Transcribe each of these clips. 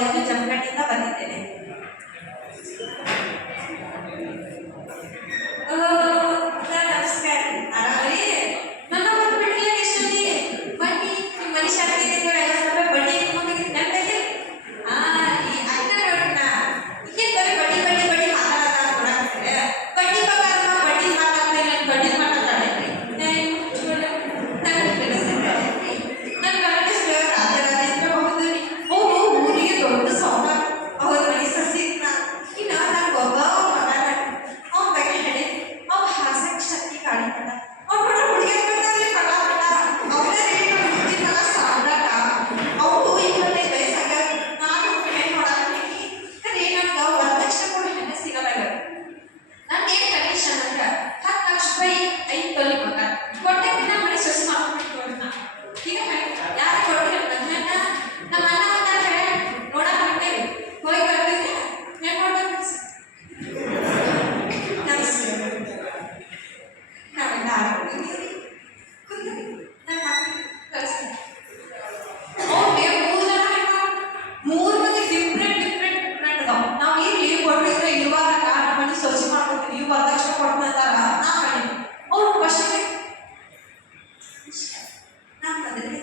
College ಜಮಖಂಡಿಯಿಂದ ಬಂದಿದ್ದೇನೆ. ನಮಸ್ಕಾರ. ಆರಾಮರಿ? ನನ್ನ ಒಂದು ಬಿಡ್ಲಿಕ್ಕೆ ಎಷ್ಟೊಂದಿ ಬನ್ನಿ ನಿಮ್ಮ ಮನುಷ್ಯ ಆಗ್ತಿದ್ದೆ 50 ರೂಪಾಯಿ ಬಡ್ಡಿ ಮುಂದೆ ನೆನಪೈತೆ. ಈ ಅನ್ನ ನೋಡೋಣ ಈಗೇನು ಬರೀ ಬಡ್ಡಿ ಬಡ್ಡಿ ಬಡ್ಡಿ ಮಾತಾಡೋದ ಕೊಡಾಕ್ತಾರೆ. ಬಡ್ಡಿ ಪಗಾರ ಬಡ್ಡಿ ಮಾತಾಡ್ತಾರೆ. ನಾನು ಬಡ್ಡಿ ಮಾತಾಡ್ತಾಳೆ ನನ್ನ ಕೆಲಸ ನನ್ನ ಗಮನಿಸಿದ ರಾಜರಾಜೇಂದ್ರ ಬಹುದೂರಿ ಅವರು ಊರಿಗೆ ದೊಡ್ಡ ಸೌಹಾರ ಅವ್ರ ಮನೆ ಸಸಿ ಇನ್ನ ನಾನು ಒಬ್ಬ ಮಗ ಅವ್ನ ಬಗ್ಗೆ ಹೇಳಿ ಅವ್ ಹಾಸಕ್ ಶಕ್ತಿ ಕಾಣಿಕಡ ಅವ್ರ ಹುಡುಗಿಯ ಕಡೆ ಕಡ ಅವರ ಹುಡುಗಿ ಕಲ ಸಾಮ್ರಾಟ ಅವರು 25 ವಯಸ್ಸಾಗ ನಾನು ಏನ್ ಮಾಡಾಕಿ ಕರೆ ನನಗೆ 1 ಲಕ್ಷ ಕೊಡಿ ಹೆಣ್ಣು ಸಿಗಲ್ಲ. ನಾನು ಏನ್ ಕಂಡೀಷನ್ ಅಂದ್ರೆ 10 ಲಕ್ಷ ರೂಪಾಯಿ 5 ತೊಲಿ ಮಗ ಕೊಟ್ಟೆ ದಿನ ಮನೆ ಸೊಸೆ ಮಾಡ್ಕೊಂಡು ಈಗ ಯಾರು ಕೊಟ್ಟಿಲ್ಲ ನನ್ನ ನಮ್ಮ ಅಣ್ಣ ಅಂತ ಹೇಳಿ ನೋಡಕ್ ಬರ್ತೇವೆ ಹೋಗಿ ಬರ್ತೀವಿ ಏನ್ ಮಾಡ್ಬೇಕು ನಮಸ್ತೆ ನಾವೆಲ್ಲ ಆಡ್ಕೊಂಡಿದ್ದೀವಿ ಕುಂದ್ರಿ ನನ್ನ ಮಕ್ಕಳಿಗೆ ಕಳಿಸ್ತೀನಿ. ಅವ್ರಿಗೆ 3 ಜನ ಹೆಣ್ಮಕ್ಳು 3 ಮಂದಿ ಡಿಫ್ರೆಂಟ್ ಅದಾವ. ನಾವು ಈಗ ಲೀವ್ ಕೊಟ್ಟಿದ್ರೆ ಇರುವಾಗ ನಮ್ಮ ಮನೆ ಸೊಸೆ ಮಾಡ್ಕೊತೀವಿ ಇವು 1 ಲಕ್ಷ ಕೊಡ್ತಾರ ನಾ ಕಡಿಮೆ ಅವ್ರು ಫಸ್ಟ್ ನಾ ಮದುವೆ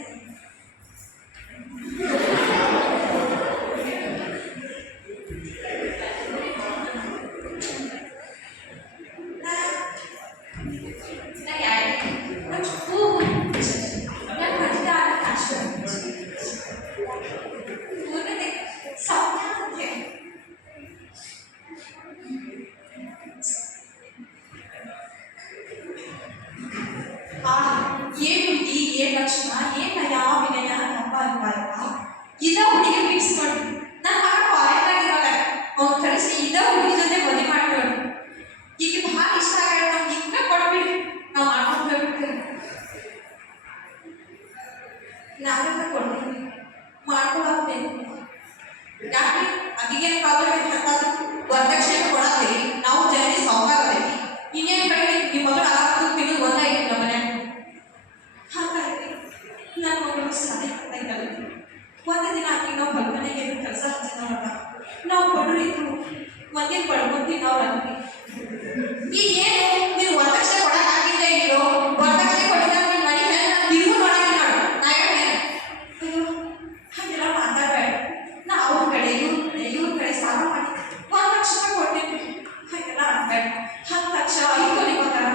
ಏನ್ ಹುಡುಗಿ ಏನ್ ಲಕ್ಷಣ ಏನ್ ನಯ ವಿನಯ ಹಬ್ಬ ಅನ್ಬಾರಪ್ಪ ಇದ ಹುಡುಗಿ ಫಿಕ್ಸ್ ಮಾಡಿ ನನ್ನ ಮಗ ಕಾಲೇಜ್ ಆಗಿರುವಾಗ ಅವ್ನು ಕಳಿಸಿ ಇದ ಹುಡುಗಿ ಜೊತೆ ಮದುವೆ ಮಾಡ್ಕೊಂಡು ಈಗ ಭಾಳ ಇಷ್ಟ ಆಗ ನಮ್ಗೆ ಹಿಂಗ ಕೊಡ್ಬಿಡಿ ನಾವು ಮಾಡ್ಕೊಂಡು ಹೋಗ್ಬಿಡ್ತೀವಿ ನಾವೆಲ್ಲ ಕೊಡ್ತೀವಿ ಮಾಡ್ಕೊಡಬೇಕು. ಯಾಕೆ ಅದಕ್ಕೇನು ಪ್ರಾಬ್ಲಮ್ ಐತೆ ಅಂತಂದ್ರೆ 1 ಲಕ್ಷ ಕೊಡತ್ತೀವಿ ನಾವು ಜನರಿಗೆ ಸಾವುಕಾರ ಅದೈತಿ ಇನ್ನೇನು ಬೇಡ ನಿಮ್ಮ ಮಗಳು ಆಗೋದು ತಿನ್ನೋದು ಒಂದಾಗಿಲ್ಲ ಮನೆ ಹಾಗಾಗಿ ನನ್ನ ಮಗಳು ಸಾಧನೆ ಆಗ್ತಾಯಿದ್ದಲ್ಲ. ಒಂದು ದಿನ ಆಗಿ ನಾವು ಹೊರಮನೆಗೆ ಕೆಲಸ ಹಚ್ಚಿದವಾಗ ನಾವು ಬಡವರು ಇದ್ರು ಒಂದೇ ಪಡ್ಕೊಂತೀವಿ ನಾವು ಅಂದ್ವಿ ಈಗ ಏನು ನೀವು 1 ಲಕ್ಷ ಕೊಡೋಕ್ಕಾಗಿದ್ದೇ ಇಲ್ಲೋ 1 ಲಕ್ಷ ಕೊಟ್ಟಿದ್ದಾಗ ನಿಮ್ಮ ಮನೆ ಮೇಲೆ ನಾನು ತಿರುಗು ನೋಡೋಕೆ ಮಾಡು ನಾ ಹೇಳ್ತೇನೆ ಅಯ್ಯೋ ಹಾಗೆಲ್ಲ ಮಾತಾಡಬೇಡ ನಾ ಅವ್ರ ಕಡೆ ಇವ್ರ ಕಡೆ ಸಾಲ ಮಾಡಿ 1 ಲಕ್ಷ ರೂಪಾಯಿ ಕೊಡ್ತೀನಿ ಹಾಗೆಲ್ಲ ಅನ್ಬೇಡ 10 ಲಕ್ಷ 5 ತೊಲಿ ಬಂಗಾರ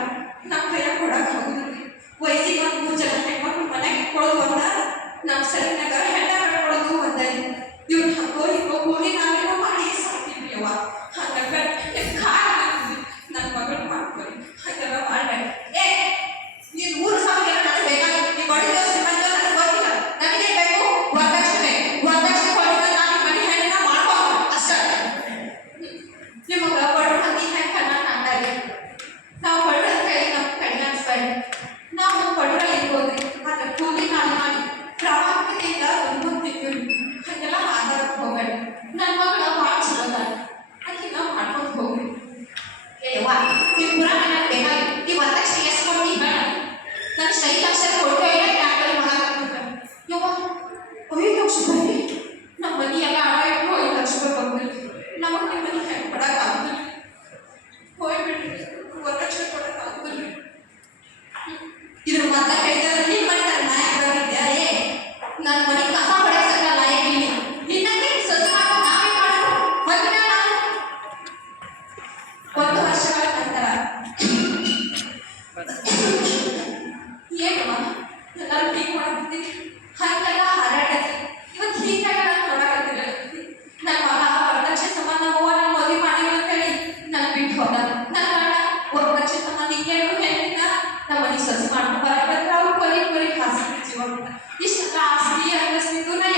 ನಮ್ಮ ಕೈಯಾಗ ಕೊಡೋಕೆ ಹೋಗುದಿಲ್ಲ. ವಯಸ್ಸಿಗೆ ಒಂದು 3 ಜನ ಹೆಣ್ಮಕ್ಳು ಮನೆಗೆ ಇಟ್ಕೊಳ್ಳೋದು ಒಂದ ನಮ್ಮ ಸರಿನಾಗ ಹೆಣ್ಣ ಕಟ್ಕೊಳ್ಳೋದು ಒಂದ ಇವ್ರು ಹಂಗೋ ಹಿಂಗೋ ಕೂಲಿ ನಾವೇನೋ ಮಾಡಿ ಸಾಕ್ತೀವಿ ಯವ್ವ ಹಂಗ ನನ್ನ ಮಗಳು ಮಾಡ್ಕೊಳ್ಳಿ ಹಾಗೆಲ್ಲ ಮಾಡಬೇಡ. ನೀನು 3 ಸಾವಿರ ನನಗೆ ಬೇಕಾಗಿತ್ತು ನೀವು ಬಡಿ ದೋಸ್ತಿ ಬಂದು ನನಗೆ ಗೊತ್ತಿಲ್ಲ ನನಗೆ ಬೇಕು 1 ಲಕ್ಷ ಬೇಕು 1 ಲಕ್ಷ ಕೊಟ್ಟಿದ್ದ ನಾನು ಮನೆ ಹೆಣ್ಣನ್ನ ಮಾಡ್ಬೋದು ಅಷ್ಟೇ. ನಿಮಗೆ ಬಡ ಮಂದಿ ಹೆಂಗೆ ನಾನು ಅಂದಾಗೆ ನಾವು ಬಡರ ಕೈ ನಮ್ಗೆ ಕಡಿಮೆ ಅನ್ಸ್ಬೇಡಿ ನಾವು ಬಡರ ಇರ್ಬೋದು ಆದರೆ ಕೂಲಿ ನಾಳೆ ಮಾಡಿ ಪ್ರಾಮಾಣಿಕತೆಯಿಂದ ತಿಂತೀವಿ ಹಾಗೆಲ್ಲ ಮಾತಾಡಕ್ಕೆ ಹೋಗಬೇಡಿ. ನನ್ನ ಮಗಳ ಭಾಳ ಚಲೋ ಅದ ಅದಕ್ಕೆ ನಾವು ಮಾಡ್ಕೊಂಡು ಹೋಗ್ರಿ. ಏವ್ವ ನೀವು ಪುರ ನನಗೆ ಬೇಕಾಗಿತ್ತು ನೀವು 1 ಲಕ್ಷ ಎಷ್ಟು ಕೊಡ್ತೀವಿ ಬೇಡ ನನಗೆ 5 ಲಕ್ಷ ಕೊಟ್ಟು ಟ್ಯಾಕ್ಟರ್ ಮಾಡಾಕತ್ತ ಯವ್ವ 5 ಲಕ್ಷ ರೂಪಾಯಿ ನಮ್ಮ ಮನೆ ಎಲ್ಲ ಆಡ ಇಟ್ಟು 5 ಲಕ್ಷ ರೂಪಾಯಿ ಬಂದ್ರಿ ನಮಗೆ ನಿಮ್ಮ ಮನೆ ಹೆಂಗೆ ಕೊಡೋಕ್ಕಾಗುದಿಲ್ಲ ಹೋಗ್ಬಿಡ್ರಿ 1 ಲಕ್ಷ ಕೊಡೋಕ್ಕಾಗುದಿಲ್ಲ. ಇದ್ರ ಮಾತಾ ಹೇಳಿದ್ರೆ ನಿಮ್ಮ ಮನೆ ನನ್ನ ನಾಯಕರಾಗಿದ್ದೆ ನನ್ನ ಮನೆ ಕಸ ಹೊಡೆಸಲ್ಲ ನಾಯಕಿಲ್ಲ ನಿನ್ನಕ್ಕೆ ಸ್ವಚ್ಛ ಮಾಡೋ ನಾವೇ ಮಾಡೋದು ಮಗನ ನಾನು 1 ವರ್ಷಗಳ ನಂತರ ಏನಮ್ಮ ಎಲ್ಲರೂ ಹೀಗೆ ಮಾಡಾಕತ್ತೀವಿ ಹಾಗೆಲ್ಲ ಹಾರಾಡತ್ತಿ ಇವತ್ತು ಹೀಗಾಗಿ ನಾನು ನೋಡಾಕತ್ತಿಲ್ಲ. ನನ್ನ ಮಗ 1 ಲಕ್ಷ ಸಂಬಂಧ ಅವ್ವ ನಾನು ಮದುವೆ ಮಾಡಿಲ್ಲ ಅಂತ ಹೇಳಿ ನನ್ನ ಬಿಟ್ಟು ಹೋದ. ನನ್ನ ಮಗ 1 ಲಕ್ಷ ಸಂಬಂಧ ಈಗೇನು ಹೇಳಿಲ್ಲ ನಮ್ಮ ಮನೆ ಸೊಸೆ ಮಾಡ್ಕೊಂಡು ಬರಕಂದ್ರೆ ಅವ್ರು ಕೊರಿ ಹಾಸಿ ಜೀವ ಇಷ್ಟೆಲ್ಲ ಆಸ್ತಿ ಅನ್ನಿಸ್ತಿದ್ದು ನಾ